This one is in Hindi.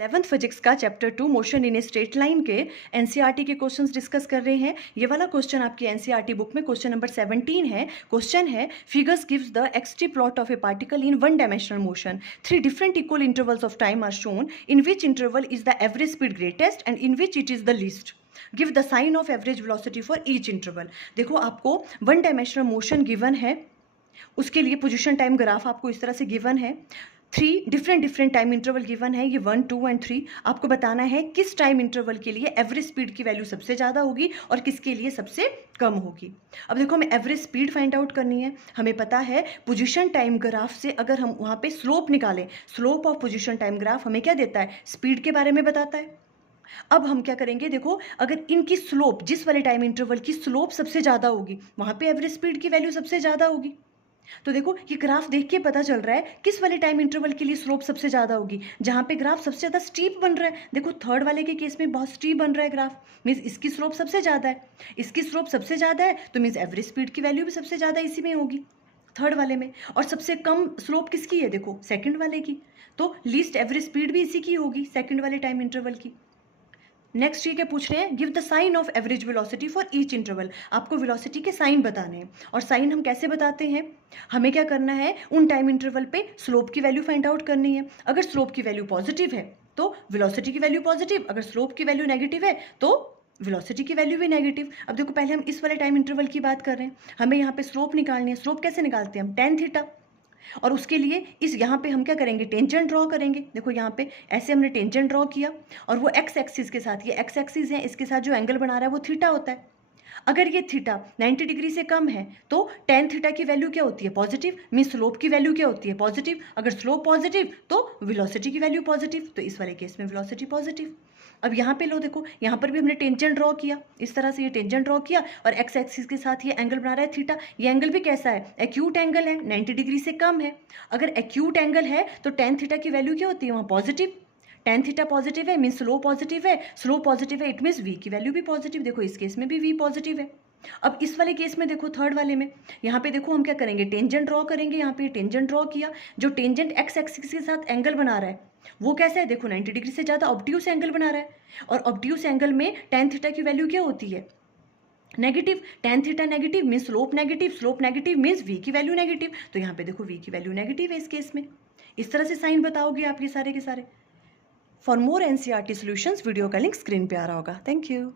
11th फिजिक्स का chapter 2 motion in a straight line के एनसीईआरटी के क्वेश्चंस डिस्कस कर रहे हैं। ये वाला क्वेश्चन आपकी एनसीईआरटी बुक में क्वेश्चन नंबर 17 है। क्वेश्चन है figures gives the x-t plot of a particle in one dimensional motion. 3 different equal intervals of time are shown in which interval is the average speed greatest and in which it is the least. Give the sign of average velocity for each interval. देखो आपको वन डायमेंशनल मोशन गिवन है, उसके लिए पोजिशन टाइम ग्राफ आपको इस तरह से गिवन है। 3 डिफरेंट टाइम इंटरवल गिवन है, ये 1, 2 एंड 3। आपको बताना है किस टाइम इंटरवल के लिए एवरेज स्पीड की वैल्यू सबसे ज़्यादा होगी और किसके लिए सबसे कम होगी। अब देखो हमें एवरेज स्पीड फाइंड आउट करनी है। हमें पता है पोजीशन टाइम ग्राफ से अगर हम वहाँ पे स्लोप निकालें, slope of position time graph हमें क्या देता है, स्पीड के बारे में बताता है। अब हम क्या करेंगे, देखो अगर इनकी स्लोप, जिस वाले टाइम इंटरवल की स्लोप सबसे ज़्यादा होगी वहाँ पे एवरेज स्पीड की वैल्यू सबसे ज़्यादा होगी। तो देखो ये ग्राफ देख के पता चल रहा है किस वाले टाइम इंटरवल के लिए स्लोप सबसे ज़्यादा होगी, जहाँ पे ग्राफ सबसे ज़्यादा स्टीप बन रहा है। देखो थर्ड वाले के केस में बहुत स्टीप बन रहा है ग्राफ, मीन्स इसकी स्लोप सबसे ज़्यादा है। इसकी स्लोप सबसे ज़्यादा है तो मीन्स एवरेज स्पीड की वैल्यू भी सबसे ज़्यादा इसी में होगी, थर्ड वाले में। और सबसे कम स्लोप किसकी है, देखो सेकंड वाले की। तो लीस्ट एवरेज स्पीड भी इसी की होगी, सेकंड वाले टाइम इंटरवल की। नेक्स्ट ये क्या पूछ रहे हैं, give the sign of average velocity for each interval. आपको वेलोसिटी के साइन बताने हैं। और साइन हम कैसे बताते हैं, हमें क्या करना है, उन टाइम इंटरवल पे स्लोप की वैल्यू फाइंड आउट करनी है। अगर स्लोप की वैल्यू पॉजिटिव है तो वेलोसिटी की वैल्यू पॉजिटिव, अगर स्लोप की वैल्यू नेगेटिव है तो वेलोसिटी की वैल्यू भी नेगेटिव। अब देखो पहले हम इस वाले टाइम इंटरवल की बात कर रहे हैं, हमें यहाँ पे स्लोप निकालनी है। स्लोप कैसे निकालते हैं हम, tan थीटा। और उसके लिए इस यहाँ पे हम क्या करेंगे, टेंजेंट ड्रॉ करेंगे। देखो यहाँ पे ऐसे हमने टेंजेंट ड्रॉ किया और वो एक्स एक्सिस के साथ, ये एक्स एक्सिस है, इसके साथ जो एंगल बना रहा है वो थीटा होता है। अगर ये थीटा 90 डिग्री से कम है तो tan थीटा की वैल्यू क्या होती है, पॉजिटिव। मीन स्लोप की वैल्यू क्या होती है, पॉजिटिव। अगर स्लोप पॉजिटिव तो वेलोसिटी की वैल्यू पॉजिटिव, तो इस वाले केस में वेलोसिटी पॉजिटिव। अब यहाँ पे लो, देखो यहाँ पर भी हमने टेंजेंट ड्रॉ किया, इस तरह से ये टेंजेंट ड्रॉ किया और एक्स एक्सिस के साथ ये एंगल बना रहा है थीटा। ये एंगल भी कैसा है, एक्यूट एंगल है, 90 डिग्री से कम है। अगर एक्यूट एंगल है तो tan थीटा की वैल्यू क्या होती है वहाँ, पॉजिटिव। tan थीटा पॉजिटिव है मीन स्लोप पॉजिटिव है, स्लोप पॉजिटिव है इट मीन्स v की वैल्यू भी पॉजिटिव। देखो इस केस में भी v पॉजिटिव है। अब इस वाले केस में देखो थर्ड वाले में, यहाँ पे देखो हम क्या करेंगे, टेंजेंट ड्रॉ करेंगे। यहाँ पे टेंजेंट ड्रॉ किया, जो टेंजेंट एक्स एक्सिस के साथ एंगल बना रहा है वो कैसा है, देखो 90 डिग्री से ज़्यादा ऑब्ट्यूस एंगल बना रहा है। और ऑब्ट्यूस एंगल में tan थीटा की वैल्यू क्या होती है, negative. tan theta negative means slope negative, slope negative means v की वैल्यू नेगेटिव। तो यहाँ पे देखो v की वैल्यू नेगेटिव है इस केस में। इस तरह से साइन बताओगे आप ये सारे के सारे। For more NCERT solutions video का लिंक स्क्रीन पे आ रहा होगा। Thank you.